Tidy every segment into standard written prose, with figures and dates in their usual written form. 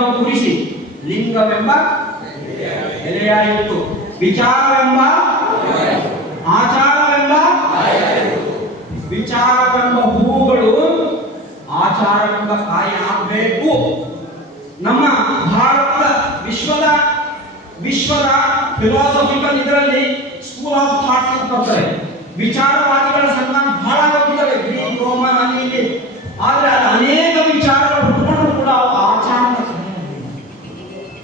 ಬೀಜವನ್ನು ಕೂರಿಸಿ ಲಿಂಗವೆಂಬ ಎಲೆಯಾಯಿತು, ವಿಚಾರವೆಂಬ ಆಚಾರವೆಂಬ ವಿಚಾರವೆಂಬ ಹೂಗಳು ಆಚಾರವೆಂಬ ಕಾಯಿ ಆಗಬೇಕು. ನಮ್ಮ ಭಾರತದ ವಿಶ್ವದ ಫಿಲಾಸಫಿಕಲ್ ಇದರಲ್ಲಿ ಸ್ಕೂಲ್ ಆಫ್ ಥಾಟ್ಸ್ ಅಂತ ಬರ್ತಾರೆ. ವಿಚಾರವಾದಿಗಳ ಸಂಘ ಬಹಳ ಹೋಗಿದ್ದಾವೆ ಗ್ರೀಕ್ ರೋಮನ್ ಅಲ್ಲಿ. ಆದ್ರೆ ಅದು ಅನೇಕ ವಿಚಾರಗಳು ಹುಟ್ಟುಕೊಂಡು ಕೂಡ ಆಚಾರ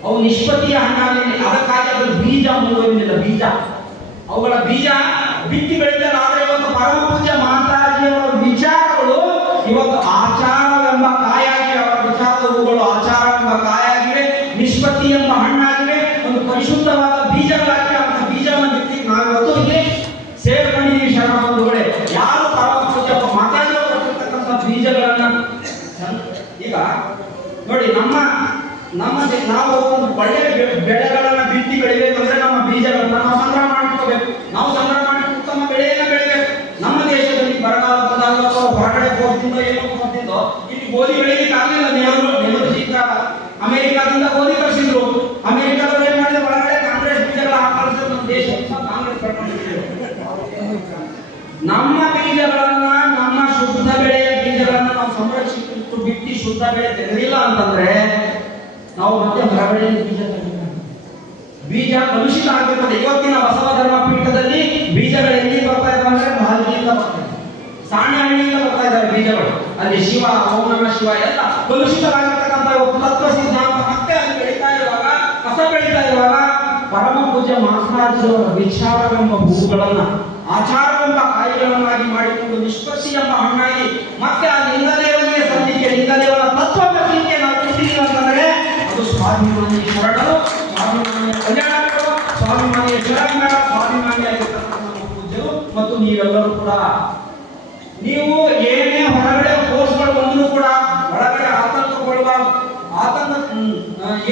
ಅವು ನಿಷ್ಪತ್ತಿಯ ಹಣ್ಣಾಗಲಿ. ಅದಕ್ಕಾಗಿ ಅದರ ಬೀಜ ಮೂಡುವುದಿಲ್ಲ. ಬೀಜ ಅವುಗಳ ಬೀಜ ಬಿತ್ತಿ ಬೆಳೆದರೆ. ಆದರೆ ಇವತ್ತು ಪರಮ ಪೂಜ್ಯ ಮಾತಾಜಿಯವರ ವಿಚಾರಗಳು ಇವತ್ತು ಆಚಾರವೆಂಬ ಕಾಯಾಗಿ, ಅವರ ವಿಚಾರದ ಹೂಗಳು ಆಚಾರವೆಂಬ ಕಾಯಾಗಿವೆ, ನಿಷ್ಪತ್ತಿ ಎಂಬ ಹಣ್ಣಾಗಿವೆ, ಒಂದು ಪರಿಶುದ್ಧವಾದ ಬೀಜಗಳಾಗಿ. ಅಂತ ಬೀಜವನ್ನು ಬಿತ್ತಿ ನಾವಿವತ್ತು ಇಲ್ಲಿ ಸೇರ್ಕೊಂಡಿದ್ದೀವಿ. ಶರಣಬಂಧುಗಳೇ, ಯಾರು ಪರಮ ಪೂಜ್ಯ ಮಾತಾಜಿಯವರು ಕೊಟ್ಟಿರ್ತಕ್ಕಂಥ ಬೀಜಗಳನ್ನ ಈಗ ನೋಡಿ, ನಾವು ಒಂದು ಒಳ್ಳೆಯ ಬೆಳೆಗಳನ್ನ ಬಿತ್ತಿ ಬೆಳಿಬೇಕಂದ್ರೆ ನಮ್ಮ ಬೀಜಗಳನ್ನ ನಾವು ಸಂಗ್ರಹ ಮಾಡಿಟ್ಕೋಬೇಕು. ನಾವು ಸಂಗ್ರಹ ಮಾಡಿ ಉತ್ತಮ ಬೆಳೆಯನ್ನ ಬೆಳಿಬೇಕು. ನಮ್ಮ ದೇಶದಲ್ಲಿ ಬರಗಾಲ ಬಂದಾಗ ಹೊರಗಡೆ ಹೋಗ್ತಿದ್ದೋ ಏನೋ ಹೋಗ್ತಿದ್ದೋ ಇಲ್ಲಿ ಗೋಧಿ ಬೆಳಿಲಿಕ್ಕೆ ಆಗಲಿಲ್ಲ. ನೆಹರು ಇದ್ದಾಗ ಅಮೆರಿಕಾದಿಂದ ಗೋಧಿ ಕಳಿಸಿದ್ರು. ಅಮೆರಿಕಾದವ್ರು ಏನ್ ಮಾಡಿದ್ರು, ಒಳಗಡೆ ಕಾಂಗ್ರೆಸ್ ಬೀಜಗಳ ಹಾಕಿದ್ರು. ನಮ್ಮ ದೇಶ ಕಾಂಗ್ರೆಸ್ ಕರ್ಕೊಂಡಿದ್ರು. ನಮ್ಮ ಬೀಜಗಳನ್ನ, ನಮ್ಮ ಶುದ್ಧ ಬೆಳೆಯ ಬೀಜಗಳನ್ನ ನಾವು ಸಂರಕ್ಷಿಸಿಟ್ಟು ಬಿತ್ತಿ ಶುದ್ಧ ಬೆಳೆ ತೆಗೆದಿಲ್ಲ ಅಂತಂದ್ರೆ ನಾವು ಮತ್ತೆ ಹೊರಗಡೆ ಬೀಜ ಕಲುಷಿತ ಆಗಿರ್ತದೆ. ಇವತ್ತಿನ ಬಸವ ಧರ್ಮ ಪೀಠದಲ್ಲಿ ಬೀಜಗಳು ಎಲ್ಲಿ ಬರ್ತಾ ಇದ್ದಾವೆ ಅಂದ್ರೆ ಭಾಲ್ಗಿಯಿಂದ ಬರ್ತಾ ಇದೆ, ಸಾಣೆಹಳ್ಳಿಯಿಂದ ಬರ್ತಾ ಇದ್ದಾವೆ ಬೀಜಗಳು. ಅಲ್ಲಿ ಶಿವ, ಓಂ ನಮಃ ಶಿವ ಎಲ್ಲ ಕಲುಷಿತವಾಗಿರ್ತಕ್ಕಂಥ ತತ್ವ ಸಿದ್ಧಾಂತ ಮತ್ತೆ ಅಲ್ಲಿ ಬೆಳೀತಾ ಇರುವಾಗ, ಕಸ ಬೆಳೀತಾ ಇರುವಾಗ ಪರಮ ಪೂಜ್ಯ ಮಹಾರಾಜರ ವಿಚಾರವೆಂಬ ಹೂಗಳನ್ನ ಆಚಾರವೆಂಬ ಕಾಯಿಗಳನ್ನಾಗಿ ಮಾಡಿಕೊಂಡು ನಿಷ್ಪತ್ತಿ ಎಂಬ ಹಣ್ಣಾಗಿ ಮತ್ತೆ ಆ ಲಿಂಗದೇವನಿಗೆ ಸಲ್ಲಿಕೆ, ಲಿಂಗದೇವನ ತತ್ವ ಬರಲಿಕ್ಕೆ ನಾವು ತಿಳಿದೀವಿ ಅಂತಂದ್ರೆ ಅದು ಸ್ವಾಭಿಮಾನಿ ಶರಣರು, ಸ್ವಾಭಿಮಾನಿಯ ಕಲ್ಯಾಣಗಳು, ಸ್ವಾಭಿಮಾನಿಯ ಶರಣರ, ಸ್ವಾಭಿಮಾನಿಯಾಗಿರ್ತಕ್ಕಂಥ ಪೂಜ್ಯರು ಮತ್ತು ನೀವೆಲ್ಲರೂ ಕೂಡ. ನೀವು ಏನೇ ಹೊರಗಡೆ ಕೋರ್ಸ್ಗಳು ಬಂದರೂ ಕೂಡ ಒಳಗಡೆ ಆತಂಕಗೊಳ್ಳಬಾರದು. ಆತಂಕ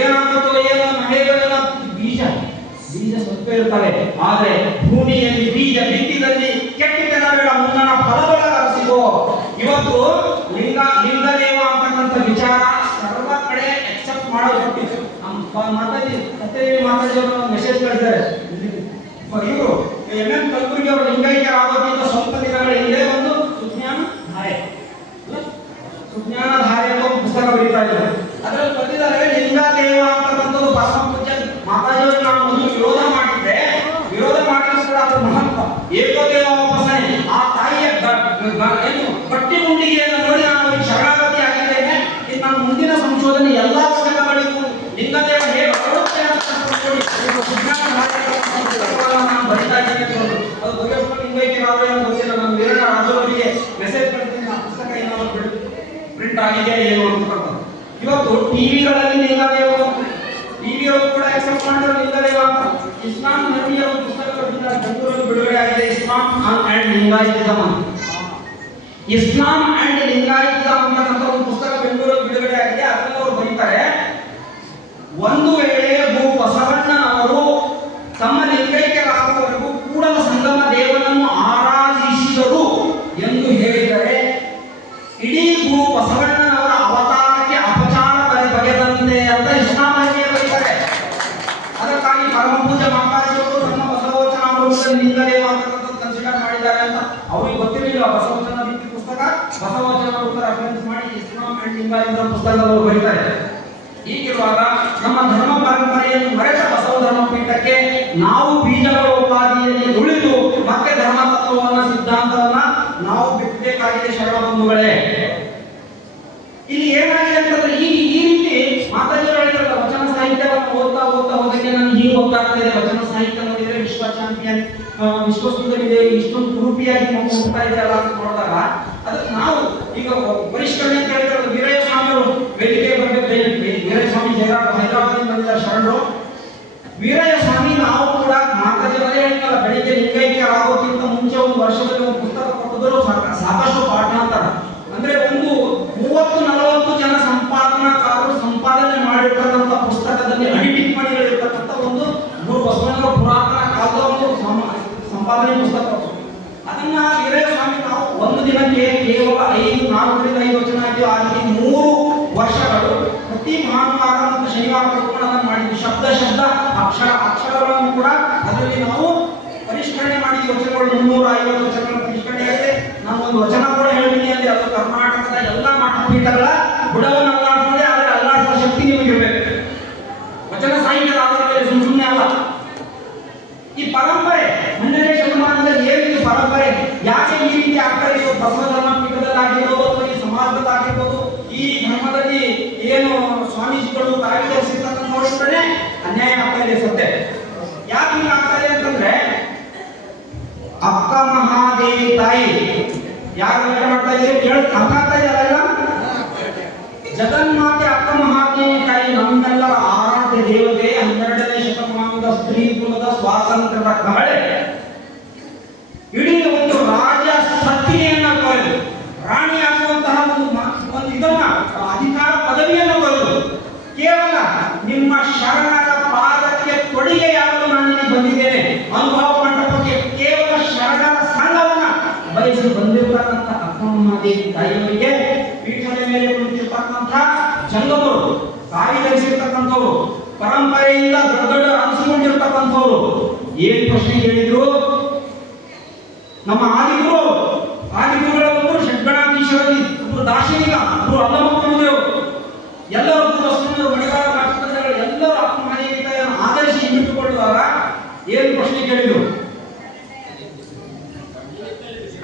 ಏನಾಗುತ್ತೋ ಏನೋ ನಡೆಯೋಲ್ಲ. ಬೀಜ ಸ್ವಲ್ಪ ಇರ್ತವೆ. ಆದ್ರೆ ಭೂಮಿಯಲ್ಲಿ ಬೀಜ ಬಿತ್ತಿದಲ್ಲಿ ಕೆಟ್ಟಿದ್ದನ ಬೇಡ, ಮುನ್ನ ಫಲದೊಳಗರಿಸಿಕೋ. ಇವತ್ತು ಲಿಂಗದೇವ ಅಂತಕ್ಕಂಥ ವಿಚಾರ ಸರ್ವ ಕಡೆ ಎಕ್ಸೆಪ್ಟ್ ಮಾಡಲ್ಪಟ್ಟಿದೆ. ಮಾತಾಜಿಯವರು ಮೆಸೇಜ್ ಕಳಿಸಿದ್ದಾರೆ. ಇವರು MM ಕಲಬುರ್ಗಿ ಅವರು ಲಿಂಗೈಕ್ಯ ಆಗೋದ್ರಿಂದ ಸ್ವಲ್ಪ ದಿನಗಳ ಹಿಂದೆ ಒಂದು ಸುಜ್ಞಾನ ಧಾರೆ ಅನ್ನೋ ಪುಸ್ತಕ ಬರೀತಾ ಇದ್ದಾರೆ. ಅದರಲ್ಲಿ ಬಂದಿದ್ದಾರೆ, ಲಿಂಗದೇವ ಅಂತಕ್ಕಂಥದ್ದು ಪರಮ ಪೂಜ್ಯ ಮಾತಾಜಿಯವರು ನಾವು ಒಂದು ವಿರೋಧ ಮಾಡಿದ್ರೆ ಕೂಡ ಅದರ ಮಹತ್ವ ಏಕದೇವ ಉಪಾಸನೆ. ಆ ತಾಯಿಯ ಏನು ಬಟ್ಟಿ ಗುಂಡಿಗೆಯನ್ನು ನೋಡಿ ನಾನು ಶರಣಾಗತಿ ಆಗಿದ್ದೇನೆ. ಇದು ನನ್ನ ಮುಂದಿನ ಸಂಶೋಧನೆ ಎಲ್ಲ ಪುಸ್ತಕಗಳಿಗೂ ಲಿಂಗದೇವ ಹೇಗೆ ಬರುತ್ತೆ ಅಂತ ನಾನು ಬರಿತಾ ಇದ್ದೇನೆ. ಅದು ಭೋಗೇಶ್ವರ ಲಿಂಗೈಕ್ಯ ಗೊತ್ತಿಲ್ಲ. ನಾನು ವೀರಣ್ಣ ರಾಜವರಿಗೆ ಮೆಸೇಜ್ ಕಳಿಸ್ತೀನಿ, ಆ ಪುಸ್ತಕ ಏನಾದ್ರು ಪ್ರಿಂಟ್ ಆಗಿದೆ ಏನು ಅಂತಕ್ಕಂಥದ್ದು. ಇವತ್ತು ಟಿವಿಗಳಲ್ಲಿ ಲಿಂಗದೇವರು ಕೂಡ ಎಕ್ಸೆಪ್ಟ್ ಮಾಡಿದ್ರು ಲಿಂಗದೇವ ಅಂತ. ಇಸ್ಲಾಂ ಧರ್ಮೀಯ ಪುಸ್ತಕ ಬೆಂಗಳೂರಲ್ಲಿ ಬಿಡುಗಡೆ ಆಗಿದೆ, ಇಸ್ಲಾಂ ಅಂಡ್ ಲಿಂಗಾಯಿತಿಸಂ ಅಂತ. ಇಸ್ಲಾಂ ಅಂಡ್ ಲಿಂಗಾಯಿತಿಸಂ ಅಂತಕ್ಕಂಥ ಒಂದು ಪುಸ್ತಕ ಬೆಂಗಳೂರಲ್ಲಿ ಬಿಡುಗಡೆ ಆಗಿದೆ. ಅದರಲ್ಲಿ ಅವರು ಬರೀತಾರೆ, ಒಂದು ವೇಳೆ ಬಸವಣ್ಣನವರು ತಮ್ಮ ಲಿಂಗೈಕ್ಯರಾಗುವವರೆಗೂ ಕೂಡಲ ಸಂಗಮ ದೇವನನ್ನು ಆರಾಧಿಸಿದರು ಎಂದು ಹೇಳಿದರೆ ಇಡೀ ಗುರು ಬಸವಣ್ಣನವರ ಅವತಾರಕ್ಕೆ ಅಪಚಾರ ಬಗೆದಂತೆ ಅಂತ ಇಸ್ಲಾಂ ಬರೀತಾರೆ. ಅದಕ್ಕಾಗಿ ಪರಮ ಪೂಜ್ಯ ಮಾತಾಜಿಯವರು ತಮ್ಮ ಬಸವವಚನಾಮೃತದಲ್ಲಿ ಲಿಂಗದೇವ ಅಂತಕ್ಕಂಥದ್ದು ಕನ್ಸಿಡರ್ ಮಾಡಿದ್ದಾರೆ ಅಂತ ಅವ್ರಿಗೆ ಗೊತ್ತಿರಲಿಲ್ಲ. ಬಸವವಚನ ರೀತಿ ಪುಸ್ತಕ ಬಸವವಚನಾಮೃತ ರೆಫರೆನ್ಸ್ ಮಾಡಿ ಇಸ್ಲಾಂ ಅಂಡ್ ಲಿಂಗಾಯಿತಿಸಂ ಪುಸ್ತಕದಲ್ಲಿ ಬರೀತಾರೆ. ಹೀಗಿರುವಾಗ ನಮ್ಮ ಧರ್ಮ ಪರಂಪರೆಯನ್ನು ಮರೆತ ಬಸವ ಧರ್ಮ ಪೀಠಕ್ಕೆ ನಾವು ಬೀಜಗಳ ಉಪಾಧಿಯಲ್ಲಿ ಉಳಿದು ಮತ್ತೆ ಧರ್ಮ ತತ್ವವನ್ನ, ಸಿದ್ಧಾಂತವನ್ನ ನಾವು ಬಿತ್ತಬೇಕಾಗಿದೆ. ಶರಣಬಂಧುಗಳೇ, ಇಲ್ಲಿ ಏನಾಗಿದೆ ಅಂತಂದ್ರೆ ಈ ರೀತಿ ಮಾತಾಜಿಯವರು ಹೇಳಿದ್ರಲ್ಲ, ವಚನ ಸಾಹಿತ್ಯವನ್ನು ಓದ್ತಾ ಹೋದಕ್ಕೆ ನನಗೆ ಹೀಗೆ ಗೊತ್ತಾಗ್ತದೆ. ವಚನ ಸಾಹಿತ್ಯ ನೋಡಿದ್ರೆ ವಿಶ್ವ ಚಾಂಪಿಯನ್, ವಿಶ್ವಸುಂದರಿ ಇಷ್ಟೊಂದು ಕುರುಪಿಯಾಗಿ ಹೋಗ್ತಾ ಇದೆಯಲ್ಲ ಅಂತ ನೋಡಿದಾಗ ಅದಕ್ಕೆ ನಾವು ಈಗ ಪರಿಷ್ಕರಣೆ ಅಂತ ಹೇಳ್ತಾರೆ. ವೀರಯ್ಯ ಸ್ವಾಮಿ ಅವರು ವೇದಿಕೆ ಬರಬೇಕು. ವೀರಯ್ಯ ಸ್ವಾಮಿ ಹೈದರಾಬಾದ್ ಬಂದಿದ್ದಾರೆ ಶರಣರು. ವೀರಯ್ಯ ಸ್ವಾಮಿ ನಾವು ಕೂಡ ಮಾತಾಜಿಯವರೇ ಹೇಳಿದ್ರಲ್ಲ, ಬೆಳಿಗ್ಗೆ ಲಿಂಗೈಕ್ಯ ಆಗೋಕ್ಕಿಂತ ಮುಂಚೆ ಒಂದು ವರ್ಷದಲ್ಲಿ ಒಂದು ಪುಸ್ತಕ ಕೊಟ್ಟಿದ್ರು, ಸಾಕಷ್ಟು ಪಾಠಾಂತರ. ಅಂದ್ರೆ ಒಂದು 30-40 ಜನ ಸಂಪಾದನಾಕಾರರು ಸಂಪಾದನೆ ಮಾಡಿರ್ತಕ್ಕಂಥ ಪುಸ್ತಕದಲ್ಲಿ ಅಡಿಟಿಪ್ಪಣಿಗಳಿರ್ತಕ್ಕಂಥ ಒಂದು ಗುರು ಬಸವಣ್ಣನವರ ಪುರಾತನ ಕಾಲದ ಒಂದು ಸಂಪಾದನೆ ಪುಸ್ತಕ. ಅದನ್ನ ವೀರಯ್ಯ ಸ್ವಾಮಿ ನಾವು ಒಂದು ದಿನಕ್ಕೆ ಕೇವಲ 4-5 ವಚನ ಆಗಿ 3 ಶಾಸ್ತ್ರಗಳು 350 ವಚನಗಳ ಪರಿಷ್ಕರಣೆಯಾಗಿದೆ. ನಾನು ಒಂದು ವಚನ ಕೂಡ ಹೇಳ್ತೀನಿ ಅಂದ್ರೆ ಅದು ಕರ್ನಾಟಕದ ಎಲ್ಲ ಮಠಪೀಠಗಳ ಬುಡವನ್ನು ಅಲ್ಲಾಡಿಸದೆ, ಆದರೆ ಅಲ್ಲಾಡಿಸುವ ಶಕ್ತಿ ನಿಮಗಿರ್ಬೇಕು. ವಚನ ಸಾಹಿತ್ಯದ ಆಧಾರದ ಮೇಲೆ ಸುಮ್ಮನೆ ಅಲ್ಲ. ಈ ಪರಂಪರೆ 12ನೇ ಶತಮಾನದಲ್ಲಿ ಏನಿದೆ ಪರಂಪರೆ, ಯಾಕೆ ಈ ರೀತಿ ಆಗ್ತಾ ಇದೆ? ಬಸವ ಧರ್ಮ ಪೀಠದಲ್ಲಾಗಿರ್ಬೋದು ಅಥವಾ ಈ ಸಮಾಜದಲ್ಲಾಗಿರ್ಬೋದು, ಈ ಧರ್ಮದಲ್ಲಿ ಏನು ಸ್ವಾಮೀಜಿಗಳು ಕಾರ್ಯದರ್ಶಿರ್ತಕ್ಕಂಥ ನೋಡಿದ್ರೆ ಅನ್ಯಾಯ ಆಗ್ತಾ ಇದೆ. ಸತ್ಯ ಯಾಕೆ ಹಿಂಗೆ ಆಗ್ತಾ ಇದೆ ಅಂತಂದ್ರೆ, ಅಕ್ಕ ಮಹಾದೇವಿ ತಾಯಿ ಯಾರು ವ್ಯಕ್ತ ಮಾಡ್ತಾ ಇದೆ ಅರ್ಥಾಗ್ತಾ ಇದೆಯಲ್ಲ, ಜಗನ್ಮಾತೆ ಅಕ್ಕ ಮಹಾದೇವಿ ತಾಯಿ ನಮ್ಮೆಲ್ಲರ ಆರಾಧ್ಯ ದೇವತೆ, 12ನೇ ಶತಮಾನದ ಸ್ತ್ರೀ ಕುಲದ ಸ್ವಾತಂತ್ರ್ಯದ ಕಹಳೆ, ಇಡೀ ಒಂದು ರಾಜ ಸತ್ತಿಗೆಯನ್ನ ಕೊಯ್ದು ರಾಣಿ ಆಗುವಂತಹ ಒಂದು ಇದನ್ನ ಅಧಿಕಾರ ಪದವಿಯನ್ನು ಕೊಯ್ದು ಕೇವಲ ನಿಮ್ಮ ಶರಣರ ಪಾದಕ್ಕೆ ತೊಡಿಗೆ ಯಾವುದು ನಾನು ಇಲ್ಲಿ ಬಂದಿದ್ದೇನೆ, ಅನುಭವ ಮಂಟಪಕ್ಕೆ ಕೇವಲ ಶರಣರ ಸಂಘವನ್ನ ಬಯಸಿ ಬಂದಿರತಕ್ಕಂಥ ಅಕ್ಕಮಹಾದೇವಿ ತಾಯಿಯವರಿಗೆ ಪೀಠದ ಮೇಲೆ ಕುಳಿತಿರ್ತಕ್ಕಂಥ ಜಂಗಮರು, ಕಾರ್ಯದರ್ಶಿರ್ತಕ್ಕಂಥವ್ರು, ಪರಂಪರೆಯಿಂದ ದೊಡ್ಡ ದೊಡ್ಡ ಅನಿಸಿಕೊಂಡಿರ್ತಕ್ಕಂಥವ್ರು ಏನ್ ಪ್ರಶ್ನೆ ಹೇಳಿದ್ರು? ನಮ್ಮ ಆದಿಗುರುಗಳ ಒಬ್ಬರು ಷಡ್ಗಣಾಧೀಶರಲ್ಲಿ, ಒಬ್ಬರು ದಾರ್ಶನಿಕ, ಒಬ್ಬರು ಅಲ್ಲಮಕ್ಕಳು, ಎಲ್ಲರೂ ಕೂಡ ಸುಂದರ ಮಣಿಗಾರ ರಾಷ್ಟ್ರಗಳು ಎಲ್ಲರೂ ಅಕ್ಕಮಹಾದೇವಿ ತಾಯಿಯನ್ನು ಆಧರಿಸಿ ಇಟ್ಟುಕೊಳ್ಳುವಾಗ ಏನು ಪ್ರಶ್ನೆ ಕೇಳಿದ್ರು?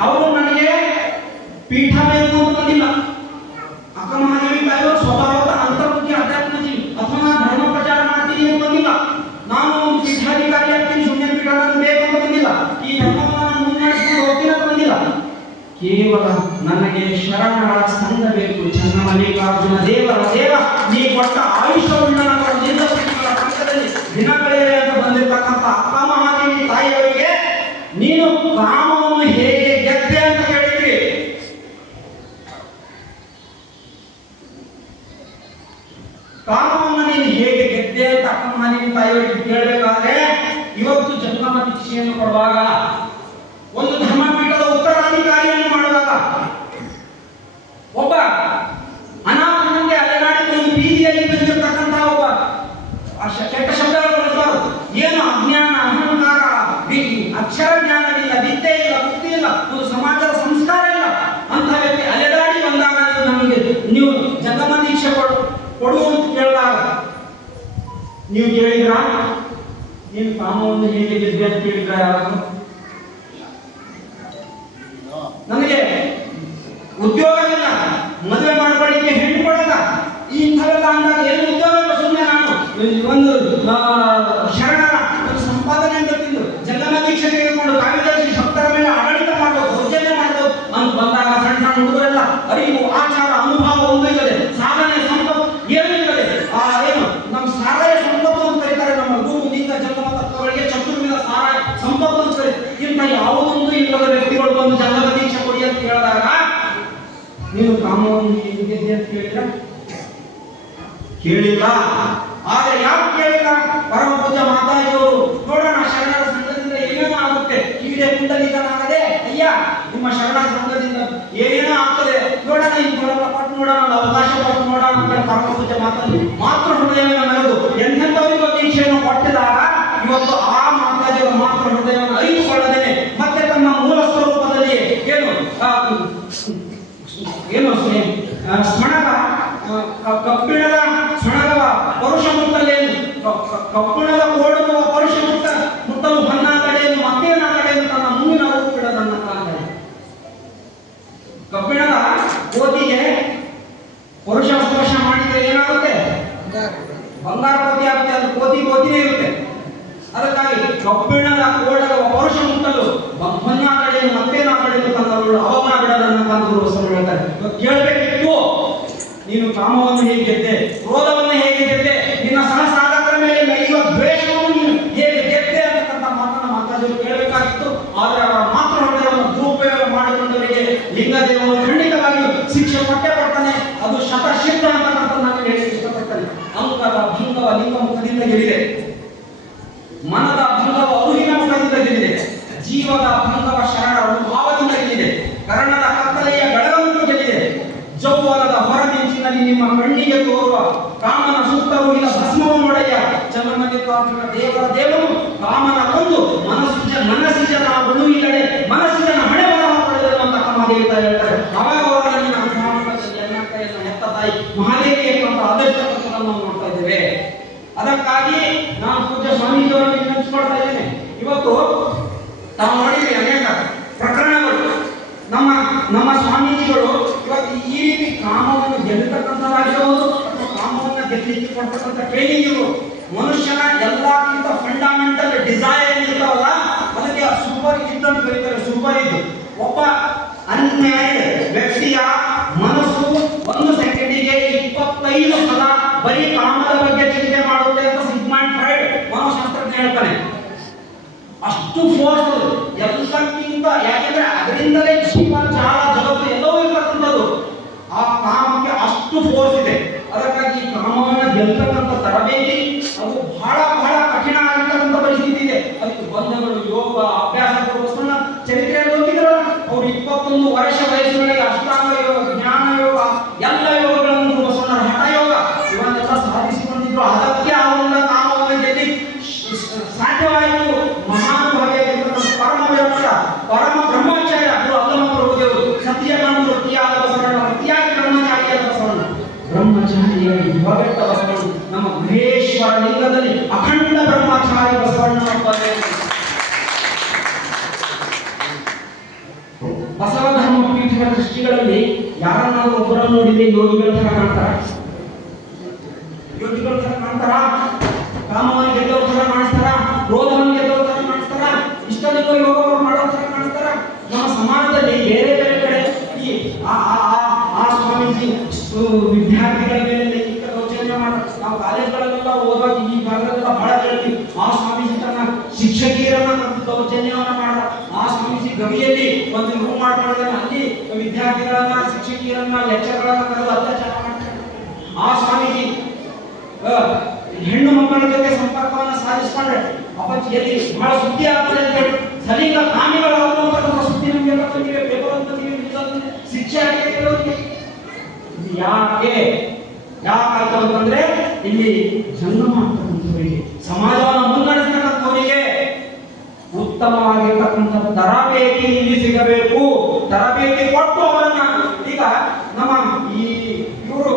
ಅವರು ನನಗೆ ಪೀಠ ಬೇಕು ಅಂತ ಬಂದಿಲ್ಲ. ಅಕ್ಕಮಹಾದೇವಿ ತಾಯಿಯವರು ಸ್ವತಃ ಅಂತರ್ಮುಖಿ ಅಧ್ಯಾತ್ಮಜಿ ಅಥವಾ ಧರ್ಮ ಪ್ರಚಾರ ಮಾಡ್ತೀನಿ ಅಂತ ಬಂದಿಲ್ಲ. ನಾನು ಒಂದು ಪೀಠಾಧಿಕಾರಿ ಆಗ್ತೀನಿ, ಶೂನ್ಯ ಪೀಠ ಬೇಕು ಅಂತ ಬಂದಿಲ್ಲ. ಈ ಧರ್ಮವನ್ನು ಮುನ್ನಡೆಸಿಕೊಂಡು ಹೋಗ್ತೀನಿ ಅಂತ ಬಂದಿಲ್ಲ. ಕೇವಲ ನನಗೆ ಶರಣರ ಸಂಘ ಬೇಕು, ಚನ್ನಮಲ್ಲಿಕಾರ್ಜುನ ದೇವರ ದೇವ ನೀ ಕೊಟ್ಟ ಆಯುಷ್ಯವುಳ್ಳ ಪಂಚದಲ್ಲಿ ದಿನಗಳೇ ಅಂತ ಬಂದಿರತಕ್ಕಂಥ ಅಕ್ಕ ಮಹಾದೇವಿ ತಾಯಿಯವರಿಗೆ ನೀನು ಕಾಮವನ್ನು ಹೇಗೆ ಗೆದ್ದೆ ಅಂತ ಕೇಳಿದ್ರಿ. ಕಾಮವನ್ನು ನೀನು ಹೇಗೆ ಗೆದ್ದೆ ಅಂತ ಅಕ್ಕ ಮಹಾದೇವಿ ತಾಯಿಯವರಿಗೆ ಕೇಳಬೇಕಾದ್ರೆ, ಇವತ್ತು ಜಂಗಮ ದೀಕ್ಷೆಯನ್ನು ಕೊಡುವಾಗ, ಒಂದು ಧರ್ಮಪೀಠದ ಉತ್ತರಾಧಿಕಾರಿಯನ್ನು ಮಾಡುವಾಗ, ಒಬ್ಬ ಅನಾಥನಿಗೆ ಅಲೆದಾಡಿ ಒಂದು ಬೀದಿಯಲ್ಲಿ ಬಂದಿರತಕ್ಕಂಥ ಒಬ್ಬ ಕೆಟ್ಟ ಶಬ್ದಗಳು ಬಳಸಬಾರದು, ಏನು ಅಜ್ಞಾನ, ಅಹಂಕಾರ, ಅಕ್ಷರ ಜ್ಞಾನವಿಲ್ಲ, ವಿದ್ಯೆ ಇಲ್ಲ, ಬುದ್ಧಿ ಇಲ್ಲ, ಒಂದು ಸಮಾಜದ ಸಂಸ್ಕಾರ ಇಲ್ಲ ಅಂತ ವ್ಯಕ್ತಿ ಅಲೆದಾಡಿ ಬಂದಾಗ ನಮಗೆ ನೀವು ಜಂಗಮ ದೀಕ್ಷೆ ಕೊಡು ಅಂತ ಕೇಳಿದಾಗ ನೀವು ಕೇಳಿದ್ರ? ನೀನು ಕಾಮವನ್ನು ಹೇಗೆ ಗೆದ್ದೆ ಅಂತ ಕೇಳಿದ್ರ? ಯಾರು? ನನಗೆ ಉದ್ಯೋಗವಿಲ್ಲ, ಮದುವೆ ಮಾಡ್ಕೊಳ್ಳಿಕ್ಕೆ ಹೆಣ್ಣು ಕೊಡಲ್ಲ, ಇಂಥವೆಲ್ಲ ಅಂದಾಗ ಏನು ಉದ್ಯೋಗ? ಸುಮ್ಮನೆ ನಾನು ಒಂದು ಶರಣರ ಒಂದು ಸಂಪಾದನೆ ಅಂತ ತಿಂದು ಜಂಗಮ ದೀಕ್ಷೆ ತೆಗೆದುಕೊಂಡು ಕಾರ್ಯದರ್ಶಿ ಭಕ್ತರ ಮೇಲೆ ಆಡಳಿತ ಮಾಡೋದು, ದೌರ್ಜನ್ಯ ಮಾಡೋದು ಅಂತ ಬಂದಾಗ ಸಣ್ಣ ಸಣ್ಣ ಹುಡುಗರೆಲ್ಲ ಅರಿವು, ಆಚಾರ, ಅನುಭವ ಒಂದು ಇಲ್ಲದೆ, ಸಾಧನೆ, ಸಂಪತ್ತು ಏನೂ ಇಲ್ಲದೆ, ಏನು ನಮ್ಮ ಸಾರಾಯ ಸಂಪತ್ತು ಅಂತ ಕರೀತಾರೆ. ನಮ್ಮ ಗುರು ಲಿಂಗ ಜಂಗಮ ತತ್ವಗಳಿಗೆ ಚತುರ್ವಿಧ ಸಾರಾಯ ಸಂಪತ್ತು ಅಂತ ಕರೀತಾರೆ. ಇಂಥ ಯಾವುದೊಂದು ಇಲ್ಲದ ವ್ಯಕ್ತಿಗಳು ಬಂದು ಜಂಗಮ ದೀಕ್ಷೆ ಕೊಡಿ ಅಂತ ಕೇಳಿದಾಗ ನೀನು ಕಾಮವನ್ನು ಹೇಗೆ ಅಂತ ಕೇಳಿಲ್ಲ. ಆದರೆ ಯಾಕೆ ಕೇಳಿಲ್ಲ? ಪರಮ ಪೂಜ್ಯ ಮಾತಾಜಿಯವರು ನೋಡೋಣ ಶರಣರ ಸಂಘದಿಂದ ಏನೇನೋ ಆಗುತ್ತೆ, ಕೀಡೆ ಕುಂಡಲಿತನಾಗದೆ ಅಯ್ಯ ನಿಮ್ಮ ಶರಣರ ಸಂಘದಿಂದ ಏನೇನೋ ಆಗ್ತದೆ ನೋಡೋಣ, ಇಂಥವರೆಲ್ಲ ಕೊಟ್ಟು ನೋಡೋಣ, ಅವಕಾಶ ಕೊಟ್ಟು ನೋಡೋಣ ಅಂತ ಪರಮ ಪೂಜ್ಯ ಮಾತಾಜಿ ಮಾತೃ ಹೃದಯವನ್ನು ಮೆರೆದು ಎಂಥವರಿಗೂ ದೀಕ್ಷೆಯನ್ನು ಕೊಟ್ಟಿದಾಗ ಇವತ್ತು ಆ ಮಾತಾಜಿಯವರ ಮಾತೃ ಹೃದಯವನ್ನು ಅರಿತುಕೊಳ್ಳದೇನೆ ಮತ್ತೆ ತಮ್ಮ ಮೂಲ ಸ್ವರೂಪದಲ್ಲಿ ಏನು ಸ್ಮಣಗ ಕಬ್ಬಿಣದ ಸ್ಮಣಗವ ಪರುಷ ಮುಟ್ಟಲೇನು, ಕಬ್ಬಿಣದ ಕೋಡುವ ಪರುಷ ಮುಟ್ಟಲು ಬನ್ನಾಗಡೇನು, ಮತ್ತೇನಾಗಡೇನು ತನ್ನ ಮುಂದಿನ ರೂಪ ಬಿಡದನ್ನ ಕಾಣದೆ. ಕಬ್ಬಿಣದ ಕೋತಿಗೆ ಪರುಷ ಸ್ಪರ್ಶ ಮಾಡಿದ್ರೆ ಏನಾಗುತ್ತೆ? ಬಂಗಾರ ಕೋತಿ ಆಗುತ್ತೆ. ಅದು ಕೋತಿನೇ ಇರುತ್ತೆ. ಅದಕ್ಕಾಗಿ ಕಬ್ಬಿಣದ ಕೋಡದ ಪರುಷ ಮುಟ್ಟಲು ಬನ್ನಾಗಡೇನು, ಮತ್ತೇನಾಗಡೇನು ತನ್ನ ಅವಮಾನ ಬಿಡದನ್ನ ಕಾಣುವ ಹೇಳ್ತಾರೆ. ಕೇಳಬೇಕಿತ್ತು, ನೀನು ಕಾಮವನ್ನು ಹೇಗೆ ಗೆದ್ದೆ, ಕ್ರೋಧವನ್ನು ಹೇಗೆ ಗೆದ್ದೆ, ನಿನ್ನ ಸಹಸಾಧಕರ ಮೇಲೆ ನಡೆಯುವ ದ್ವೇಷವನ್ನು ನೀನು ಹೇಗೆ ಗೆದ್ದೆ ಅಂತಕ್ಕಂಥ ಮಾತನ್ನ ಮಾತಾಡಿದ್ರು ಕೇಳಬೇಕಾಗಿತ್ತು. ಆದರೆ ಅವರ ಮಾತೃ ಹೃದಯವನ್ನು ದುರುಪಯೋಗ ಮಾಡಿಕೊಂಡವರಿಗೆ ಲಿಂಗದೇವರು ಖಂಡಿತವಾಗಿಯೂ ಶಿಕ್ಷೆ ಕೊಟ್ಟೇ ಕೊಡ್ತಾನೆ. ಅದು ಶತಶಿಷ್ಟ ಅಂತಕ್ಕಂಥ ನಾನು ಹೇಳಿ ಇಷ್ಟಪಡ್ತೇನೆ. ಅಂಕದ ಭಂಗವ ಲಿಂಗ ಮುಖದಿಂದ ಗೆಲ್ಲಿದೆ, ಮನದ ಭಂಗವ ಅರುಹಿನ ಮುಖದಿಂದ ಗೆಲ್ಲಿದೆ, ಜೀವದ ಭಂಗವ ಶರಣರ ಭಾವದಿಂದ ಗೆಲ್ಲಿದೆ, ಕರ್ಣದ ಕತ್ತಲೆಯ ಬೆಳಗನ್ನು ಗೆಲ್ಲಿದೆ, ಜೌವನದ ಹೊರಮಿಂಚಿನಲ್ಲಿ ನಿಮ್ಮ ಕಣ್ಣಿಗೆ ತೋರುವ ಕಾಮನ ಸುತ್ತಲೂ ಇಲ್ಲ ಭಸ್ಮವನ್ನೊಡೆಯ ಚನ್ನಮಲ್ಲಿಕಾರ್ಜುನ ದೇವರ ದೇವನು ಕಾಮನ ಕೊಂದು ಮನಸ್ಸಿಜನಾಗಳು ಇಲ್ಲದೆ ಮನಸ್ಸಿಜನ ಹಣೆ ಬರಹ ಪಡೆದನು ಅಂತ ಮಹಾದೇವಿತ ಹೇಳ್ತಾರೆ. ಅವಾಗ ಹೆತ್ತ ತಾಯಿ ಮಹಾದೇವಿ ಎನ್ನುವಂತ ಆದರ್ಶ ನಾವು ನೋಡ್ತಾ ಇದ್ದೇವೆ. ಅದಕ್ಕಾಗಿ ನಾನು ಪೂಜ್ಯ ಸ್ವಾಮೀಜಿಯವರನ್ನು ವಿನಂತಿಸ್ಕೊಳ್ತಾ ಇದ್ದೇನೆ. ಇವತ್ತು ತಾವು ನೋಡಿದ್ವಿ ಅನೇಕ ಪ್ರಕರಣಗಳು ನಮ್ಮ ಸ್ವಾಮೀಜಿಗಳು ಇವತ್ತು ಈ ರೀತಿ ಕಾಮವನ್ನು ಗೆಲ್ಲತಕ್ಕಂಥದ್ದಾಗಿರಬಹುದು ಅಥವಾ ಕಾಮವನ್ನು ಗೆಲ್ಲಿಕ್ಕೆ ಕೊಡ್ತಕ್ಕಂಥ ಟ್ರೈನಿಂಗ್ ಇರ್ಬೋದು. ಮನುಷ್ಯನ ಎಲ್ಲಕ್ಕಿಂತ ಫಂಡಮೆಂಟಲ್ ಡಿಸೈರ್ ಏನಿರ್ತಾವಲ್ಲ ಅದಕ್ಕೆ ಸೂಪರ್ ಇದ್ ಅಂತ ಕರೀತಾರೆ. ಸೂಪರ್ ಇದ್ದು ಒಬ್ಬ ಅನ್ಮ್ಯಾರಿಡ್ ವ್ಯಕ್ತಿಯ ಮನಸ್ಸು 1 ಸೆಕೆಂಡಿಗೆ 25 ಸಲ ಬರೀ ಕಾಮದ ಬಗ್ಗೆ ಚಿಂತೆ ಮಾಡುತ್ತೆ ಅಂತ ಸಿಗ್ಮಂಡ್ ಫ್ರಾಯ್ಡ್ ಮನೋಶಾಸ್ತ್ರಜ್ಞ ಹೇಳ್ತಾನೆ. ಅಷ್ಟು ಫೋರ್ಸ್ ಎಲ್ಲಕ್ಕಿಂತ, ಯಾಕೆಂದ್ರೆ ಅದರಿಂದಲೇ ಜೀವ ಜಾಲ ಜಗತ್ತು ಎಲ್ಲವೂ ಇರ್ತಕ್ಕಂಥದ್ದು. ಆ ಕಾಮಕ್ಕೆ ಅಷ್ಟು ಫೋರ್ಸ್ ಇದೆ. ಅದಕ್ಕಾಗಿ ಕಾಮವನ್ನು ಗೆಲ್ಲತಕ್ಕಂಥ ತರಬೇತಿ ಅದು ಬಹಳ ಬಹಳ ಕಠಿಣ ಆಗಿರ್ತಕ್ಕಂಥ ಪರಿಸ್ಥಿತಿ ಇದೆ. ಅದಕ್ಕೆ ಬಂಧಗಳು, ಯೋಗ, ಅಭ್ಯಾಸಗೋಸ್ಕರ ಚರಿತ್ರೆಯಲ್ಲಿ ಹೋಗಿದ್ರಲ್ಲ ಅವ್ರು 21 ವರ್ಷ ವಯಸ್ಸಿನೊಳಗೆ ಅಷ್ಟಾಂಗ ಯೋಗ, ಜ್ಞಾನ ಯೋಗ, ಎಲ್ಲ ಯೋಗಗಳನ್ನು ಬಸವಣ್ಣರ ಹಠ ಯೋಗ ಇವನ್ನೆಲ್ಲ ಸಾಧಿಸಿಕೊಂಡಿದ್ರು. ಅದಕ್ಕೆ ಅವರಿಂದ ಕಾಮವನ್ನು ಗೆಲ್ಲಿ ಸಾಧ್ಯವಾಯಿತು. ಮಹಾನುಭಾವಿಯಾಗಿರ್ತಕ್ಕಂಥ ಪರಮ ವ್ಯಕ್ತ, ಪರಮ ಬ್ರಹ್ಮಚಾರ್ಯ ಗುರು ಅಲ್ಲಮ ಪ್ರಭುದೇವರು ಸತ್ಯನಾರಾಯಣ ವೃತ್ತಿಯಾದ ಬಸವಣ್ಣ, ವೃತ್ತಿಯಾಗಿ ಬ್ರಹ್ಮಚಾರಿಯಾದ ಬಸವಣ್ಣ, ಬ್ರಹ್ಮಚಾರಿಯಾಗಿ ಯುವವೆಟ್ಟ ಬಸವಣ್ಣ, ನಮ್ಮ ಮಹೇಶ್ವರ ಲಿಂಗದಲ್ಲಿ ಅಖಂಡ ಬ್ರಹ್ಮಚಾರಿ ಬಸವಣ್ಣ. ಬಸವ ಧರ್ಮ ಪೀಠದ ದೃಷ್ಟಿಗಳಲ್ಲಿ ಯಾರನ್ನಾದ್ರೂ ಒಬ್ಬರನ್ನು ನೋಡಿದ್ರೆ ಯೋಗಿಗಳ ತರ ಕಾಣ್ತಾರ? ಯೋಗಿಗಳ ತರ ಕಾಣ್ತಾರ? ಕಾಮವನ್ನು ಗೆಲ್ಲೋರ ತರ ಕಾಣಿಸ್ತಾರ? ಕ್ರೋಧವನ್ನು ಗೆಲ್ಲೋರ ತರ ಕಾಣಿಸ್ತಾರ? ಇಷ್ಟಲಿಂಗ ಯೋಗವನ್ನು ಮಾಡೋ ತರ ಕಾಣಿಸ್ತಾರ? ನಮ್ಮ ಸಮಾಜದಲ್ಲಿ ಬೇರೆ ಬೇರೆ ಕಡೆ ಈ ಆ ಸ್ವಾಮೀಜಿ ವಿದ್ಯಾರ್ಥಿಗಳ ಮೇಲೆ ಲೈಂಗಿಕ ದೌರ್ಜನ್ಯ ಮಾಡ್ತಾರೆ. ನಾವು ಕಾಲೇಜ್ಗಳಲ್ಲೆಲ್ಲ ಓದುವಾಗ ಈ ಭಾಗದಲ್ಲೆಲ್ಲ ಬಹಳ ಕೇಳ್ತೀವಿ. ಆ ಸ್ವಾಮೀಜಿ ತನ್ನ ಶಿಕ್ಷಕಿಯರನ್ನ ದೌರ್ಜನ್ಯವನ್ನ ಮಾಡ್ತಾರೆ. ಆ ಸ್ವಾಮೀಜಿ ಗವಿಯಲ್ಲಿ ಒಂದು ರೂಮ್ ಮಾಡ್ಕೊಂಡಿದ್ದಾನೆ, ಅಲ್ಲಿ ವಿದ್ಯಾರ್ಥಿಗಳನ್ನ, ಶಿಕ್ಷಕಿಯರನ್ನ, ಲೆಕ್ಚರ್ಗಳನ್ನ ಕರೆದು ಅತ್ಯಾಚಾರ ಮಾಡ್ತಾರೆ. ಆ ಸ್ವಾಮೀಜಿ ಹೆಣ್ಣು ಮಕ್ಕಳ ಜೊತೆ ಸಂಪರ್ಕವನ್ನು ಸಾಧಿಸಿಕೊಂಡ್ರೆ ಅಪಚಿಯಲ್ಲಿ ಬಹಳ ಸುದ್ದಿ ಆಗ್ತದೆ ಅಂತ ಹೇಳಿ ಸಲಿಂಗ ಕಾಮಿಗಳಾಗುವಂತಹ ಸುದ್ದಿ ನಮಗೆಲ್ಲ ಬಂದಿವೆ, ಪೇಪರ್ ಅಂತ ಶಿಕ್ಷೆ ಆಗಿದೆ ಕೆಲವರಿಗೆ. ಯಾಕಾಯ್ತು ಅಂತಂದ್ರೆ ಇಲ್ಲಿ ಜಂಗಮ ಆಗ್ತಕ್ಕಂಥವರಿಗೆ, ಸಮಾಜವನ್ನು ಮುನ್ನಡೆಸ್ತಕ್ಕಂಥವರಿಗೆ ಉತ್ತಮವಾಗಿರ್ತಕ್ಕಂಥ ತರಬೇತಿ ಇಲ್ಲಿ ಸಿಗಬೇಕು. ತರಬೇತಿ ಕೊಟ್ಟು ಅವರನ್ನ, ಈಗ ನಮ್ಮ ಇವರು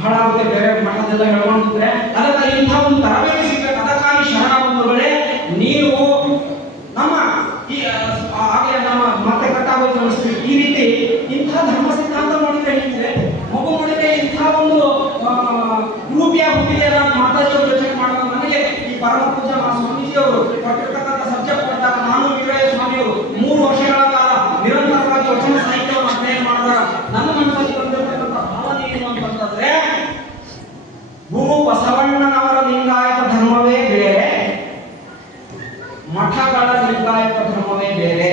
ಬಹಳ ಬೇರೆ ಮಠದೆಲ್ಲ ಹೇಳ್ಕೊಂಡಿದ್ರೆ ಅದಕ್ಕೆ ಇಂಥ ಒಂದು ತರಬೇತಿ ಸಿಗಬೇಕು. ಅದಕ್ಕಾಗಿ ಶರಣ ಬಂಧುಗಳೇ, ನೀವು ನಮ್ಮ ಹಾಗೆ ನಮ್ಮ ಮತ್ತೆ ಕಟ್ಟಾಗೋದು ಅನಿಸ್ತೀವಿ. ಈ ರೀತಿ ಇಂಥ ಧರ್ಮ ಸಿದ್ಧಾಂತ ನೋಡಿದ್ರೆ ಹೇಳಿದ್ರೆ ಮಗು ನೋಡಿದ್ರೆ ಇಂಥ ಒಂದು ರೂಪಿಯ ಹುಟ್ಟಿದೆ ನಾನು ಮಾತಾಜಿಯವರು ಯೋಚನೆ ಮಾಡೋದು. ನನಗೆ ಈ ಪರಮ ಪೂಜಾ ಸ್ವಾಮೀಜಿಯವರು ಕೊಟ್ಟಿರ್ತಕ್ಕಂಥ ಸಬ್ಜೆಕ್ಟ್ ಕೊಟ್ಟಾಗ ನಾನು ವೀರಯ್ಯ ಸ್ವಾಮಿಯವರು 3 ವರ್ಷಗಳ ಕಾಲ ನಿರಂತರವಾಗಿ ವಚನ ಸಾಹಿತ್ಯವನ್ನು ಅಧ್ಯಯನ ಮಾಡಿದಾಗ ನನ್ನ ಮನಸ್ಸಲ್ಲಿ ಬಂದಿರತಕ್ಕಂಥ ಭಾವನೆ ಏನು ಅಂತಂದ್ರೆ, ಗುರು ಬಸವಣ್ಣನವರ ಲಿಂಗಾಯತ ಧರ್ಮವೇ ಬೇರೆ, ಮಠಗಳ ಲಿಂಗಾಯತ ಧರ್ಮವೇ ಬೇರೆ.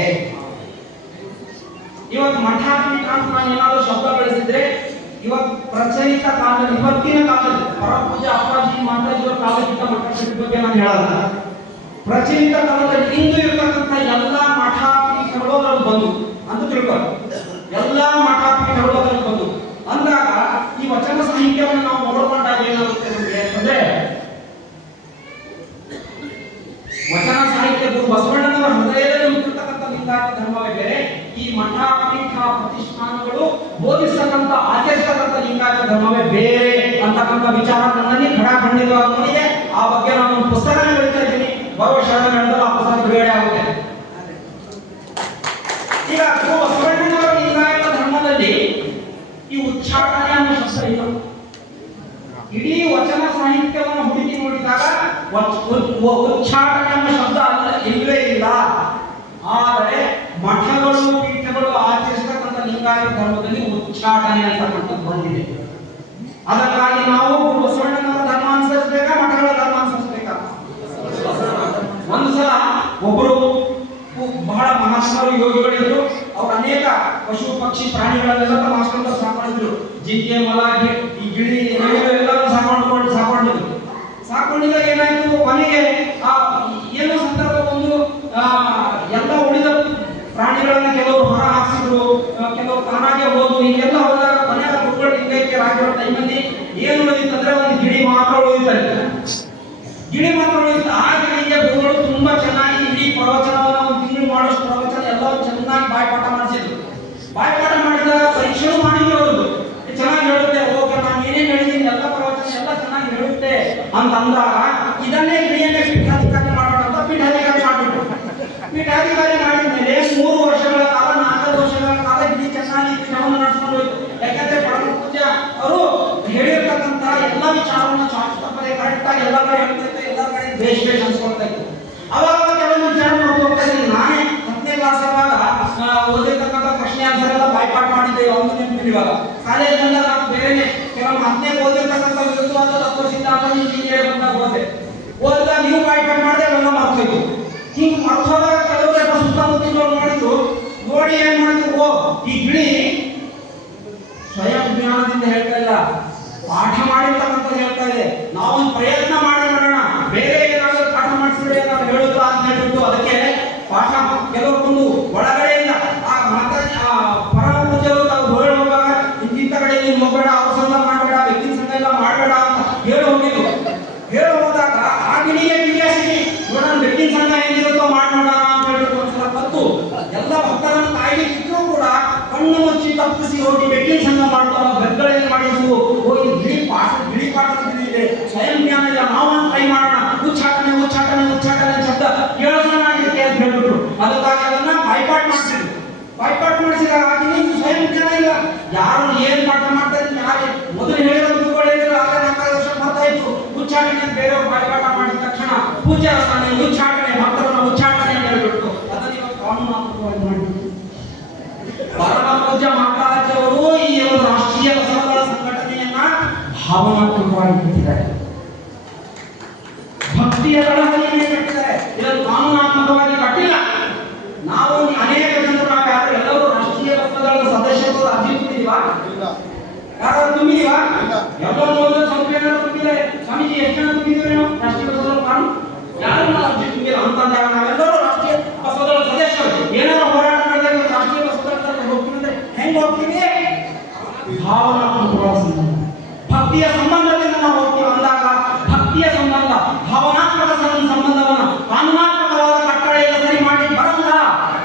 ಇವತ್ತು ಮಠ ಪೀಠ ಅಂತ ನಾನು ಏನಾದರೂ ಶಬ್ದ ಬಳಸಿದ್ರೆ ಇವತ್ತು ಪ್ರಚಲಿತ ಕಾಲದಲ್ಲಿ, ಇವತ್ತಿನ ಕಾಲದಲ್ಲಿ ಪರಮ ಪೂಜಾ ಅಪ್ಪಾಜಿ ಮಾತಾಜಿಯವರ ಕಾಲಕ್ಕಿಂತ ಮಠ ಪೀಠದ ಬಗ್ಗೆ ನಾನು ಹೇಳಲ್ಲ. ಪ್ರಚಲಿತ ಕಾಲದಲ್ಲಿ ಇಂದು ಇರತಕ್ಕಂಥ ಎಲ್ಲಾ ಮಠ ಪೀಠಗಳು ಅದರಲ್ಲಿ ಬಂದು ಅಂತ ತಿಳ್ಕೊಳ್ಳಿ. ಎಲ್ಲಾ ಮಠ ಪೀಠಗಳು ಅದರಲ್ಲಿ ಬಂದು ಅಂದಾಗ ಈ ವಚನ ಸಾಹಿತ್ಯವನ್ನು ನಾವು ನೋಡ್ಕೊಂಡಾಗ ಏನಾಗುತ್ತೆ ನಮಗೆ ಅಂತಂದ್ರೆ, ವಚನ ಸಾಹಿತ್ಯ ಗುರು ಬಸವಣ್ಣನವರ ಹೃದಯದಲ್ಲಿ ಹುಟ್ಟಿರ್ತಕ್ಕಂಥ ಲಿಂಗಾಯತ ಧರ್ಮವೇ ಬೇರೆ, ಈ ಮಠ ಪೀಠ ಪ್ರತಿಷ್ಠಾನಗಳು ಬೋಧಿಸ್ತಕ್ಕಂಥ ಆಚರಿಸ್ತಕ್ಕಂಥ ಲಿಂಗಾಯತ ಧರ್ಮವೇ ಬೇರೆ ಅಂತಕ್ಕಂಥ ವಿಚಾರ ನನ್ನಲ್ಲಿ ಖಡಾಖಂಡಿತವಾಗಿ ನೋಡಿದೆ. ಆ ಬಗ್ಗೆ ನಾನು ಒಂದು ಪುಸ್ತಕ ಹೇಳ್ತಾ ಇದ್ದೀನಿ. ಬರುವ ಶರಣ ನಡೆದಲ್ಲ ಆ ಪುಸ್ತಕ ಬಿಡುಗಡೆ ಆಗುತ್ತೆ. ಈಗ ಗುರು ಬಸವಣ್ಣನವರ ಲಿಂಗಾಯತ ಧರ್ಮದಲ್ಲಿ ಈ ಉಚ್ಚಾಟನೆ ಅನ್ನೋ ಶಬ್ದ ಇಲ್ಲ. ಇಡೀ ವಚನ ಸಾಹಿತ್ಯವನ್ನು ಹುಡುಕಿ ನೋಡಿದಾಗ ಉಚ್ಚಾಟನೆ ಅನ್ನೋ ಶಬ್ದ ಇಲ್ಲವೇ ಇಲ್ಲ. ಆದರೆ ಮಠಗಳು ಪೀಠಗಳು ಆಚರಿಸತಕ್ಕಂಥ ಲಿಂಗಾಯತ ಧರ್ಮದಲ್ಲಿ ಉಚ್ಚಾಟನೆ ಅಂತಕ್ಕಂಥದ್ದು ಬಂದಿದೆ. ಅದಕ್ಕಾಗಿ ನಾವು ಗುರು ಬಸವಣ್ಣನವರ ಧರ್ಮ ಅನುಸರಿಸಬೇಕಾ, ಮಠಗಳ ಧರ್ಮ ಅನುಸರಿಸಬೇಕಾ? ಒಂದು ಸಲ ಒಬ್ಬರು ಬಹಳ ಮಹಾತ್ಮರು ಯೋಗಿಗಳಿದ್ರು. ಅವರು ಅನೇಕ ಪಶು ಪಕ್ಷಿ ಪ್ರಾಣಿಗಳನ್ನೆಲ್ಲ ತಮ್ಮ ಆಶ್ರಮದಲ್ಲಿ ಸಾಕೊಂಡಿದ್ರು. ಜಿಂಕೆ, ಮೊಲ, ಈ ಗಿಳಿ ಎಲ್ಲರೂ ಸಾಕೊಂಡಿದ್ದಾಗ ಏನಾಯ್ತು, ಕೊನೆಗೆ ಏನೋ ಸಂದರ್ಭ ಒಂದು ಎಲ್ಲ ಉಳಿದ ಪ್ರಾಣಿಗಳನ್ನ ಕೆಲವರು ಹೊರ ಹಾಕಿಸಿದ್ರು, ಕೆಲವರು ತಾನಾಗೆ ಹೋದ್ರು. ಹೀಗೆಲ್ಲ ಹೋದಾಗ ಕೊನೆಗೆ ಗಿಳಿ ಮಾತ್ರ ಉಳಿತು. ಆ ಗಿಳಿಗೆ ಗುರುಗಳು ತುಂಬಾ ಚೆನ್ನಾಗಿ ಇಡೀ ಪ್ರವಚನವನ್ನು ಒಂದು ತಿಂಗಳು ಮಾಡೋಷ್ಟು ಪ್ರವಚನ ಎಲ್ಲ ಚೆನ್ನಾಗಿ ಬಾಯ್ಪಾಠ ಮಾಡಿಸಿದ್ರು. ಬಾಯ್ಪಾಠ ಮಾಡಿದಾಗ ಪರೀಕ್ಷೆನೂ ಮಾಡಿದ್ರು. ಅವ್ರದ್ದು ಚೆನ್ನಾಗಿ ಹೇಳುತ್ತೆ, ಓಕೆ ನಾನು ಏನೇನು ಹೇಳಿದ್ದೀನಿ ಎಲ್ಲ ಪ್ರವಚನ ಎಲ್ಲ ಚೆನ್ನಾಗಿ ಹೇಳುತ್ತೆ ಅಂತ ಅಂದಾಗ ಇದನ್ನೇ ಗಿಳಿಯನ್ನೇ ಪೀಠಾಧಿಕಾರಿ ಮಾಡೋಣ ಅಂತ ಪೀಠಾಧಿಕಾರಿ ಮಾಡಿಬಿಟ್ರು. ಪೀಠಾಧಿಕಾರಿ ಮಾಡಿದ ಮೇಲೆ 3 ವರ್ಷಗಳ ಕಾಲ 4 ವರ್ಷಗಳ ಕಾಲ ಗಿಳಿ ಚೆನ್ನಾಗಿ ಪೀಠವನ್ನು ನಡೆಸ್ಕೊಂಡು ಹೋಯ್ತು. ಯಾಕಂದ್ರೆ ಪರಮ ಪೂಜ್ಯ ಅವರು ಹೇಳಿರ್ತಕ್ಕಂಥ ಎಲ್ಲ ವಿಚಾರವನ್ನು ಶಾಸ್ತ್ರಪದೇ ಕರೆಕ್ಟ್ ಆಗಿ ಎಲ್ಲ ಕಡೆ ಹೇಳ್ತಾ ಎಲ್ಲ ಕಡೆ ಬೇಷ್ ಅನ್ಸ್ಕೊಳ್ತಾ ಇತ್ತು. ಅವಾಗ ಕೆಲವೊಂದು ವಿಚಾರ ಹೋಗ್ತಾ ಇದ್ದೀನಿ. ನಾನೇ 10ನೇ ಕ್ಲಾಸ್ ಇರುವಾಗ ಓದಿರ್ತಕ್ಕಂಥ ಪ್ರಶ್ನೆ ಆನ್ಸರ್ ಎಲ್ಲ ಬಾಯ್ಪಾಟ್ ಮಾಡಿದ್ದೆ. ಒಂದು ನೆನಪಿಲ್ಲ ಇವಾಗ. ಕಾಲೇಜಿನಿಂದ ನಾವು ಬೇರೆ ಕೆಲವು 10ನೇ ಓದಿರ್ತಕ್ಕಂಥ ವಿರುದ್ಧವಾದ ತತ್ವ ಸಿದ್ಧಾಂತ ಇಂಜಿನಿಯರ್ ಬಂದಾಗ ಓದಿದಾಗ ನೀವು ಬಾಯ್ಪಾಟ್ ಮಾಡಿದೆ ಅವೆಲ್ಲ ಮರ್ತೋಯ್ತು. ಹಿಂಗೆ ಮರ್ತೋದಾಗ ಕೆಲವರೆಲ್ಲ ಸುತ್ತಮುತ್ತಲವ್ರು ನೋಡಿದ್ರು. ನೋಡಿ ಏನ್ ಮಾಡಿದ್ರು, ಓ ಈ ಗಿಳಿ ಸ್ವಯಂ ಜ್ಞಾನದಿಂದ ಹೇಳ್ತಾ ಇಲ್ಲ, ಪಾಠ ಮಾಡಿರ್ತಕ್ಕಂಥದ್ದು ಹೇಳ್ತಾ ಇದೆ. ನಾವೊಂದು ಪ್ರಯತ್ನ ಮಾಡಿ ನೋಡೋಣ, ಬೇರೆ ಏನಾದರೂ ಪಾಠ ಮಾಡಿಸಿದ್ರೆ ನಾವು ಹೇಳುದು ಅಂತ ಹೇಳ್ಬಿಟ್ಟು ಅದಕ್ಕೆ ಪಾಠ ಕೆಲವೊಂದು ಒಳಗಡೆಯಿಂದ ಆ ಮಾತಾಡಿ ಪರಮ ಪೂಜೆಗಳು ನಾವು ಹೇಳುವಾಗ ಇಂಥ ಕಡೆ ನೀವು ಹೋಗಬೇಡ, ಅವ್ರ ಸಂಘ ಮಾಡಬೇಡ, ವ್ಯಕ್ತಿ ಸಂಘ ಎಲ್ಲ ಮಾಡಬೇಡ ಅಂತ ಹೇಳಿ ಹೋಗಿದ್ರು. ಹೇಳಿ ಹೋದಾಗ ಆ ಗಿಳಿಗೆ ಕ್ಯೂರಿಯಾಸಿಟಿ, ನೋಡೋಣ ವ್ಯಕ್ತಿ ಸಂಘ ಏನಿರುತ್ತೋ ಮಾಡೋಣ ಅಂತ ಹೇಳ್ಬಿಟ್ಟು ಒಂದ್ಸಲ ಕತ್ತು ಎಲ್ಲ ಭಕ್ತರನ್ನು ಕಾಯ್ಲಿಕ್ಕಿದ್ರು ಕೂಡ ಕಣ್ಣು ಮುಚ್ಚಿ ತಪ್ಪಿಸಿ ಹೋಗಿ ವ್ಯಕ್ತಿ ಸಂಘ ಮಾಡ್ತಾರ. ಬೆಕ್ಕಳೇನು ಮಾಡಿದ್ವು, ಹೋಗಿ ಗಿಳಿ ಪಾಠ ಇದೆ, ಸ್ವಯಂ ಜ್ಞಾನ ಇಲ್ಲ, ನಾವು ಟ್ರೈ ಮಾಡೋಣ, ಉಚ್ಚಾಟನೆ ಉಚ್ಚಾಟನೆ ಉಚ್ಚಾಟನೆ ಶಬ್ದ ಕೇಳೋಣ ಅಂತ ಹೇಳ್ಬಿಟ್ರು. ಅದಕ್ಕಾಗಿ ಅದನ್ನ ಬಾಯ್ಪಾಟ್ ಮಾಡಿಸಿದ್ರು. ಬಾಯ್ಪಾಟ್ ಮಾಡಿಸಿದಾಗ ಆಗಿನ ಸ್ವಯಂ ಜ್ಞಾನ ಇಲ್ಲ, ಯಾರು ಏನ್ ಪಾಠ ಮಾಡ್ತಾರೆ ಯಾರು ಮೊದಲು ಹೇಳಿರೋದು ಗುರುಗಳು ಆಗ 4 ವರ್ಷ ಬರ್ತಾಯಿತ್ತು. ಉಚ್ಚಾಟನೆ ಬೇರೆಯವ್ರು ಬಾಯ್ಪಾಠ ಮಾಡಿದ ತಕ್ಷಣ ಉಚ್ಚಾರಣೆ ಉಚ್ಚಾಟನೆ ಭಕ್ತರನ್ನ ಉಚ್ಚಾಟನೆ ಅಂತ ಹೇಳ್ಬಿಟ್ಟು ಅದನ್ನ ಇವಾಗ ಕಾನೂನಾತ್ಮಕವಾಗಿ ಮಾಡಿಬಿಟ್ಟು ಪರಮ ಪೂಜ್ಯ ಮಹಾರಾಜರು ಈ ಒಂದು ರಾಷ್ಟ್ರೀಯ ಬಸವದಳ ಸಂಘಟನೆಯನ್ನ ಭಾವನಾತ್ಮಕವಾಗಿ ಕಟ್ಟಿದ್ದಾರೆ, ಭಕ್ತಿಯ ತಳಹದಿಯಲ್ಲಿ ಕಟ್ಟಿದ್ದಾರೆ. ಇದನ್ನು ಕಾನೂನಾತ್ಮಕವಾಗಿ ಕಟ್ಟಿಲ್ಲ. ನಾವು ಅನೇಕ ಜನರು ನಾವು ಯಾರು ಎಲ್ಲರೂ ರಾಷ್ಟ್ರೀಯ ಬಸವದಳದ ಸದಸ್ಯತ್ವದ ಅರ್ಜಿ ತುಂಬಿದೀವಾ? ಯಾರು ತುಂಬಿದೀವಾ? ಎಲ್ಲರೂ ಒಂದು ಸಂಖ್ಯೆಯನ್ನು ತುಂಬಿದ್ದಾರೆ. ಸ್ವಾಮೀಜಿ ಎಷ್ಟು ಜನ ತುಂಬಿದ್ದೀವಿ ನಾವು ರಾಷ್ಟ್ರೀಯ ಬಸವದಳ ಕಾನೂನು? ಯಾರು ಅರ್ಜಿ ತುಂಬಿಲ್ಲ ಅಂತಂದಾಗ ನಾವೆಲ್ಲರೂ ರಾಷ್ಟ್ರೀಯ ಬಸವದಳ ಸದಸ್ಯರು. ಏನಾದ್ರು ಹೋರಾಟ ಮಾಡಿದಾಗ ರಾಷ್ಟ್ರೀಯ ಬಸವದಳ ಹೋಗ್ತೀವಿ ಅಂದ್ರೆ ಹೆಂಗ್ ಹೋಗ್ತೀವಿ? ಭಾವನಾತ್ಮಕವಾದ ಸಂಬಂಧ, ಭಕ್ತಿಯ ಸಂಬಂಧದಿಂದ ನಾವು ಹೋಗ್ತೀವಿ ಅಂದಾಗ ಭಕ್ತಿಯ ಸಂಬಂಧ ಭಾವನಾತ್ಮಕ ಸಂಬಂಧವನ್ನು ಕಾನೂನಾತ್ಮಕವಾದ ಕಟ್ಟಳೆಯಿಂದ ಸರಿ ಮಾಡಿ ಬರಲ್ಲ,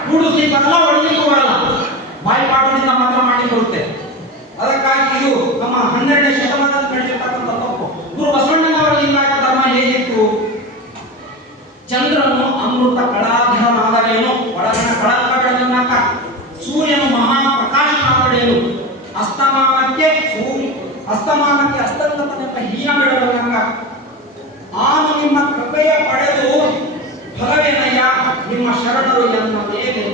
ಕೂಡಿಸಿ ಬರಲ್ಲ, ಒಳಲಿಕ್ಕೂ ಬರಲ್ಲ, ಬಾಯ್ಪಾಠದಿಂದ ಮಾತ್ರ ಮಾಡಿ ಬರುತ್ತೆ. ಅದಕ್ಕಾಗಿ ಇದು ನಮ್ಮ 12ನೇ ಶತಮಾನದಲ್ಲಿ ನಡೆದಿರ್ತಕ್ಕಂಥ ತಪ್ಪು. ಗುರು ಬಸವಣ್ಣನವರ ಲಿಂಗಾಯತ ಧರ್ಮ ಹೇಗಿತ್ತು? ಚಂದ್ರನು ಅಮೃತ ಕಳಾಧರನಾದರೇನು, ಒಳಗಣ ಕಳಕಡನಾಕ, ಸೂರ್ಯನು ಮಹಾಪ್ರಕಾಶನಾದರೇನು, ಅಸ್ತಮಾನಕ್ಕೆ ಅಸ್ತಂಗತನೆಂಬ ಹೀನ ಬಿಡಲಂಗ, ಆನು ನಿಮ್ಮ ಕೃಪೆಯ ಪಡೆದು ಫಲವೇನಯ್ಯ, ನಿಮ್ಮ ಶರಣರು ಎನ್ನ ಮೇಲೆ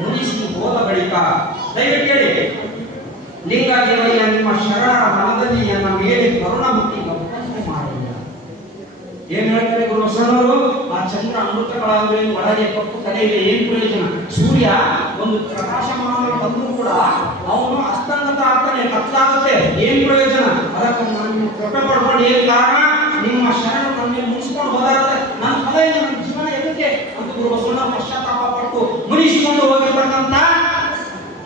ಮುನಿಸಿ ಹೋದ ಬಳಿಕ. ದಯವಿಟ್ಟು ಕೇಳಿ, ಲಿಂಗದೇವಯ್ಯ ನಿಮ್ಮ ಶರಣರ ಮನದಲ್ಲಿ ಎನ್ನ ಮೇಲೆ ಕರುಣಮುಖಿ ಗಮನ ಮಾಡಿಲ್ಲ. ಏನ್ ಹೇಳ್ತಾರೆ ಗುರು ಬಸವಣ್ಣವರು? ಆ ಚಂದ್ರ ಅಮೃತಗಳಾದ್ರೇನು, ಒಳಗೆ ಕಪ್ಪು ತಲೆಯಲ್ಲಿ ಏನ್ ಪ್ರಯೋಜನ? ಸೂರ್ಯ ಒಂದು ಪ್ರಕಾಶಮಾನ ಬಂದರೂ ಕೂಡ ಅವನು ಅಸ್ತಂಗತ ಆಗ್ತಾನೆ, ಕತ್ತಲಾಗುತ್ತೆ, ಏನ್ ಪ್ರಯೋಜನ? ಅದಕ್ಕೆ ನಾನು ಕೃಪೆ ಪಡ್ಕೊಂಡು ಏನ್ ಕಾರಣ? ನಿಮ್ಮ ಶರಣ ನನ್ನ ಮುಗಿಸ್ಕೊಂಡು ಹೋದಾದ್ರೆ ನನ್ನ ಫಲ ಏನು, ನನ್ನ ಜೀವನ ಎದಕ್ಕೆ ಅಂತ ಗುರು ಬಸವಣ್ಣ ಪಶ್ಚಾತ್ತಾಪ ಪಟ್ಟು ಮುನಿಸಿಕೊಂಡು ಹೋಗಿರ್ತಕ್ಕಂಥ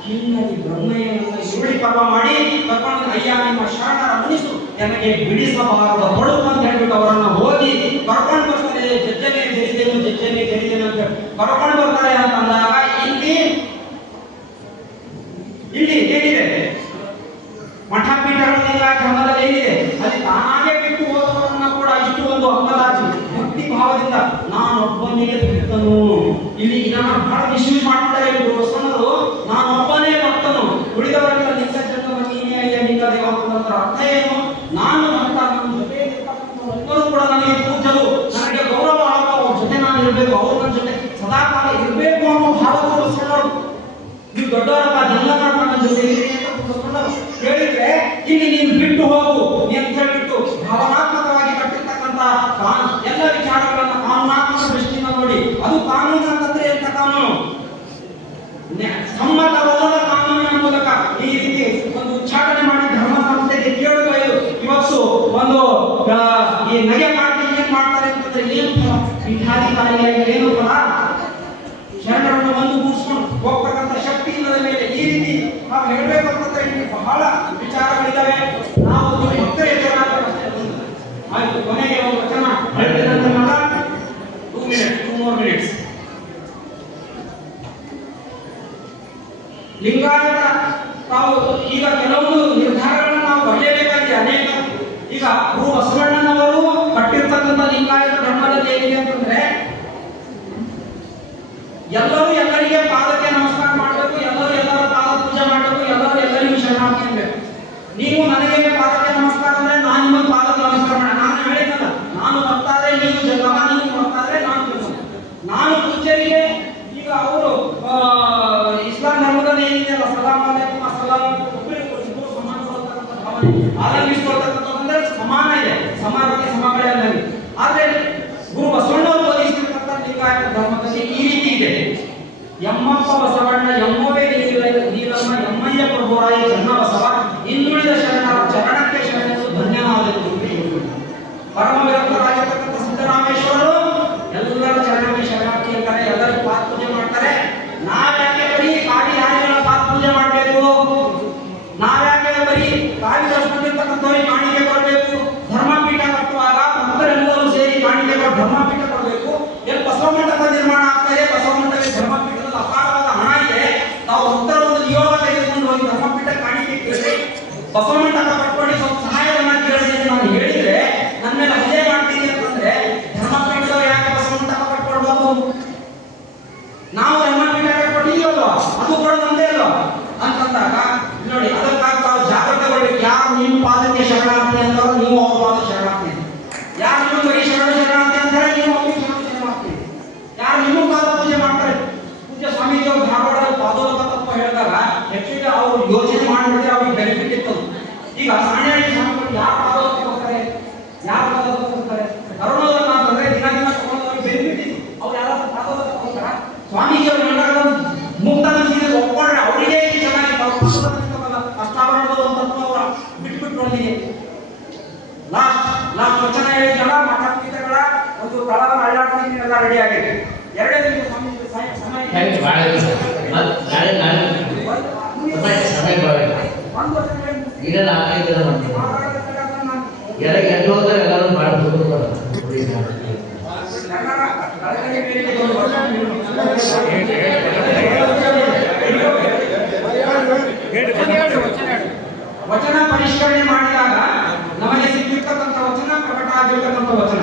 ಹಿನ್ನಡಿ ಬ್ರಹ್ಮಯ್ಯನನ್ನ ಸುರುಳಿ ಪರ್ವ ಮಾಡಿ ಕರ್ಕೊಂಡು, ಅಯ್ಯ ನಿಮ್ಮ ಶರಣರ ಮುನಿಸು ನನಗೆ ಬಿಡಿಸಬಾರದ ಹೊಳಪು ಅಂತ ಹೇಳ್ಬಿಟ್ಟು ಅವರನ್ನ ಹೋಗಿ ಕರ್ಕೊಂಡು ಬರ್ತಾರೆ. ಜಜ್ಜನೆ ಜರಿದೇನು ಅಂತ ಕರ್ಕೊಂಡು ಬರ್ತಾರೆ ಅಂತ ಅಂದಾಗ ಇಲ್ಲಿ ಏನಿದೆ? ಮಠ ಪೀಠಗಳ ಕ್ರಮದಲ್ಲಿ ಏನಿದೆ? ಅಲ್ಲಿ ತಾನಾಗೆ ಬಿಟ್ಟು ಹೋದವರನ್ನ ಕೂಡ ಇಷ್ಟು ಒಂದು ಅಂಗಲಾಚಿ ಭಕ್ತಿ ಭಾವದಿಂದ ನಾನೊಬ್ಬನಿಗೆ ಬಿಟ್ಟನು. ಇಲ್ಲಿ ಇದನ್ನ ಬಹಳ ಮಿಸ್ಯೂಸ್ ಮಾಡ್ತಾರೆ ಬಸವಣ್ಣರು. ನಾನೊಬ್ಬನೇ ಭಕ್ತನು, ಉಳಿದವರೆಲ್ಲ ಲಿಂಗ ಜಂಗಮ ನೀನೇ ಅಯ್ಯ ಲಿಂಗ ದೇವ ಅಂತ ಅರ್ಥ ಏನು? ನಾನು ಭಕ್ತ, ನನ್ನ ಜೊತೆ ಎಲ್ಲರೂ ಕೂಡ ನನಗೆ ಪೂಜರು, ನನಗೆ ಗೌರವ ಆಗೋ, ಅವ್ರ ಜೊತೆ ನಾನು ಇರಬೇಕು, ಅವ್ರು ನನ್ನ ಜೊತೆ ಸದಾಕಾಲ ಇರಬೇಕು ಅನ್ನೋ ಭಾವಗಳು ಬಸವಣ್ಣರು. ನೀವು ದೊಡ್ಡವರಪ್ಪ ಜಂಗಮಪ್ಪ ನನ್ನ ಜೊತೆ ಇರಿ ಅಂತ ಬಸವಣ್ಣರು ಹೇಳಿದ್ರೆ, ಇಲ್ಲಿ ನೀನು ಬಿಟ್ಟು ಹೋಗು ಅಂತ ಹೇಳ್ಬಿಟ್ಟು ಭಾವನಾತ್ಮಕವಾಗಿ ಕಟ್ಟಿರ್ತಕ್ಕಂಥ ಎಲ್ಲ ವಿಚಾರಗಳನ್ನ ಕಾನೂನಾತ್ಮಕ ದೃಷ್ಟಿಯಿಂದ ನೋಡಿ. ಅದು ಕಾನೂನು ಅಂತಂದ್ರೆ ಎಂತ ಕಾನೂನು? ಸಮ್ಮತವಾದ ಕಾನೂನಿನ ಮೂಲಕ ಈ ರೀತಿ ಒಂದು ಉಚ್ಚಾಟನೆ ಮಾಡಿ ಧರ್ಮ ಸಂಸ್ಥೆಗೆ ಕೇಳುವುದು. ಇವತ್ತು ಒಂದು ಈ ನಗೆ ಮಾಡಿ ಏನ್ ಮಾಡ್ತಾರೆ ಅಂತಂದ್ರೆ ಏನು ಫಲ? ಪೀಠಾಧಿಕಾರಿಗಳಿಗೆ ಏನು ಫಲ? ಶರಣರನ್ನು ಒಂದು ಗೂಡಿಸ್ಕೊಂಡು ಹೋಗ್ತಕ್ಕಂಥ ಶಕ್ತಿ ಇಲ್ಲದ ಮೇಲೆ ಈ ರೀತಿ ನಾವು ಹೇಳಬೇಕು ಎಲ್ಲರೂ ಎಲ್ಲರಿಗೆ ಪಾದಕ್ಕೆ ನಮಸ್ಕಾರ ಮಾಡಬೇಕು, ಎಲ್ಲರೂ ಎಲ್ಲರ ಪಾದ ಪೂಜೆ ಮಾಡಬೇಕು, ಎಲ್ಲರೂ ಎಲ್ಲರಿಗೂ ಶರಣಾರ್ಥಿ ಅನ್ಬೇಕು. ನೀವು ನನಗೆ ಪಾದಕ್ಕೆ ನಮಸ್ಕಾರ ಅಂದ್ರೆ ನಾನು ನಿಮ್ಮ ಪಾದಕ್ಕೆ ನಮಸ್ಕಾರ ಮಾಡ. ನಾನು ಹೇಳಿದ್ದಲ್ಲ, ನಾನು ಬರ್ತಾದ್ರೆ ನೀವು ಜಗಮ, ನೀವು ಬರ್ತಾದ್ರೆ ನಾನು ಜಗಮ. ನಾನು ಪೂಜೆಗೆ ಈಗ ಅವರು ಇಸ್ಲಾಂ ಧರ್ಮದಲ್ಲಿ ಏನಿದೆಯಲ್ಲ ಸಲಾಂ ಅಲೈಕುಂ ಅಸ್ಸಲಾಂ ಒಬ್ಬರಿಗೊಬ್ಬರು ಸಮಾನ ಭಾವನೆ ಆರಂಭಿಸಿಕೊಳ್ತಕ್ಕಂಥದ್ದು ಸಮಾನ ಇದೆ, ಸಮಾನತೆ ಸಮಬಳ ಅನ್ನೋದು. ಆದ್ರೆ ಗುರು ಬಸವಣ್ಣವರು ಬೋಧಿಸಿರ್ತಕ್ಕಂಥ ಲಿಂಗಾಯತ ಧರ್ಮದಲ್ಲಿ ಈ ರೀತಿ ಇದೆ. ಎಮ್ಮಪ್ಪ ಬಸವಣ್ಣ ಎಮ್ಮವೇ ನೀಲಮ್ಮ ಎಮ್ಮಯ್ಯ ಪ್ರಭುರಾಯ ಚನ್ನ ಬಸವ ಇನ್ನುಳಿದ ಶರಣರ ಚರಣಕ್ಕೆ ಶರಣರು ಧನ್ಯವಾದಗಳು ಅಂತ ಹೇಳ್ತಾರೆ. ಪರಮ ವಿರಕ್ತರಾಗಿರ್ತಕ್ಕಂಥ ಸಿದ್ದರಾಮೇಶ್ವರರು ಎಲ್ಲರ ಚರಣಕ್ಕೆ ಶರಣಾರ್ಥಿ ಅಂತಾರೆ, ಎಲ್ಲರೂ ಪಾದ ಪೂಜೆ ಮಾಡ್ತಾರೆ. ನಾವ್ಯಾಕೆ ಬರೀ ಕಾಡಿ ಯಾರಿಗಳ ಪಾದ ಪೂಜೆ ಮಾಡಬೇಕು? ನಾವ್ಯಾಕೆ ಬರೀ ಕಾಡಿ ದರ್ಶನದಲ್ಲಿರ್ತಕ್ಕಂಥವ್ರಿಗೆ ಕಾಣಿಕೆ ಕೊಡಬೇಕು? ಧರ್ಮಪೀಠ ಕಟ್ಟುವಾಗ ಭಕ್ತರೆಲ್ಲರೂ ಸೇರಿ ಕಾಣಿಕೆ ಕೊಟ್ಟು ಧರ್ಮಪೀಠ ಕೊಡಬೇಕು. ಎಲ್ಲಿ ಬಸವ ಮಂಟಪ ನಿರ್ಮಾಣ ಆಗ್ತದೆ, ಬಸವ ಮಂಟಪ ಧರ್ಮಪೀಠದಲ್ಲಿ ಅಪಾರವಾದ ಹಣ ಇದೆ. ನಾವು ಭಕ್ತರ ಒಂದು ನಿಯೋಗ ತೆಗೆದುಕೊಂಡು ಹೋಗಿ ಧರ್ಮಪೀಠ ಕಾಣಿಕೆ ಕೇಳಿ ಬಸವ ಮಂಟಪ ಕಟ್ಕೊಂಡು ಸ್ವಲ್ಪ ಸಹಾಯಧನ ಕೇಳಿದೆ ಅಂತ ನಾನು ಹೇಳಿದ್ರೆ ನನ್ನ ಮೇಲೆ ಹಲ್ಲೆ ಮಾಡ್ತೀನಿ ಅಂತಂದ್ರೆ ಧರ್ಮಪೀಠದವ್ರು ಯಾಕೆ ಬಸವ ಮಂಟಪ ಕಟ್ಕೊಳ್ಬೇಕು? ನಾವು ಧರ್ಮಪೀಠ ಕಟ್ಕೊಂಡಿದ್ದೀವಲ್ವ, ಅದು ಕೂಡ ನಮ್ದೇ ಅಲ್ವ ಅಂತಂದಾಗ ನೋಡಿ, ಅದಕ್ಕಾಗಿ ತಾವು ಜಾಗೃತಗೊಳ್ಬೇಕು. ಯಾರು ನಿಮ್ಮ ಪಾದಕ್ಕೆ ಶರಣಾರ್ಥಿ ಅಂತಾರೋ ನೀವು ಅವ್ರ ಪಾದ ಶರಣಾರ್ಥಿ, ಯಾರು ನಿಮ್ಮ ಬರೀ ಶರಣಾರ್ಥಿ ಅಂತಾರೆ ನೀವು ಅವ್ರಿಗೆ ಶರಣಾರ್ಥಿ. ಯಾರು ನಿಮ್ಮ ಪಾದ ಪೂಜೆ ಮಾಡ್ತಾರೆ, ಪೂಜ್ಯ ಸ್ವಾಮೀಜಿ ಅವರು ಧಾರವಾಡದಲ್ಲಿ ಪಾದೋದಕ ತತ್ವ ಹೇಳಿದಾಗ ಆಕ್ಚುಲಿ ಅವ್ರು ಯೋಚನೆ ಮಾಡಿದ್ರೆ ಅವ್ರಿಗೆ ಬೆನಿಫಿಟ್ ಇತ್ತು. ಈಗ ಸಾಣೆಹಳ್ಳಿ ಸ್ವಾಮಿಗಳು ಯಾರು ಪಾದೋದಕ ಹೋಗ್ತಾರೆ, ಯಾರು ಪಾದೋದಕ ಹೋಗ್ತಾರೆ? ಅರುಣೋದಕ ಅಂತಂದ್ರೆ ದಿನ ದಿನ ತಗೊಂಡವ್ರಿಗೆ ಬೆನಿಫಿಟ್ ಇತ್ತು. ಅವ್ರು ಯಾರಾದ್ರೂ ಪಾದೋದಕ ಹೋಗ್ತಾರ? ಸ್ವಾಮೀಜಿ ಅವರು ಹೇಳಿದಾಗ ಮುಕ್ತನ ಸೀರೆ ಒಪ್ಕೊಂಡ್ರೆ ಅವರಿಗೆ ಚೆನ್ನಾಗಿ ಅಷ್ಟಾವರಣದ ಒಂದು ತತ್ವ ಅವರ ಬಿಟ್ಬಿಟ್ಟು ನೋಡಿದೀನಿ. ಲಾಸ್ಟ್ ವಚನ ಹೇಳಿದಲ್ಲ, ಮಠಾಧೀಶಗಳ ಒಂದು ತಳದ ಅಳ್ಳಾಡ್ತೀನಿ ಎಲ್ಲ ರೆಡಿ ಆಗಿದೆ. ಎರಡೇ ದಿನ ಸ್ವಾಮೀಜಿ ಸಮಯ ವಚನ ಪರಿಷ್ಕರಣೆ ಮಾಡಿದಾಗ ನಮಗೆ ಸಿಕ್ಕಿರ್ತಕ್ಕಂಥ ವಚನ ಪ್ರಕಟ ಆಗಿರ್ತಕ್ಕಂಥ ವಚನ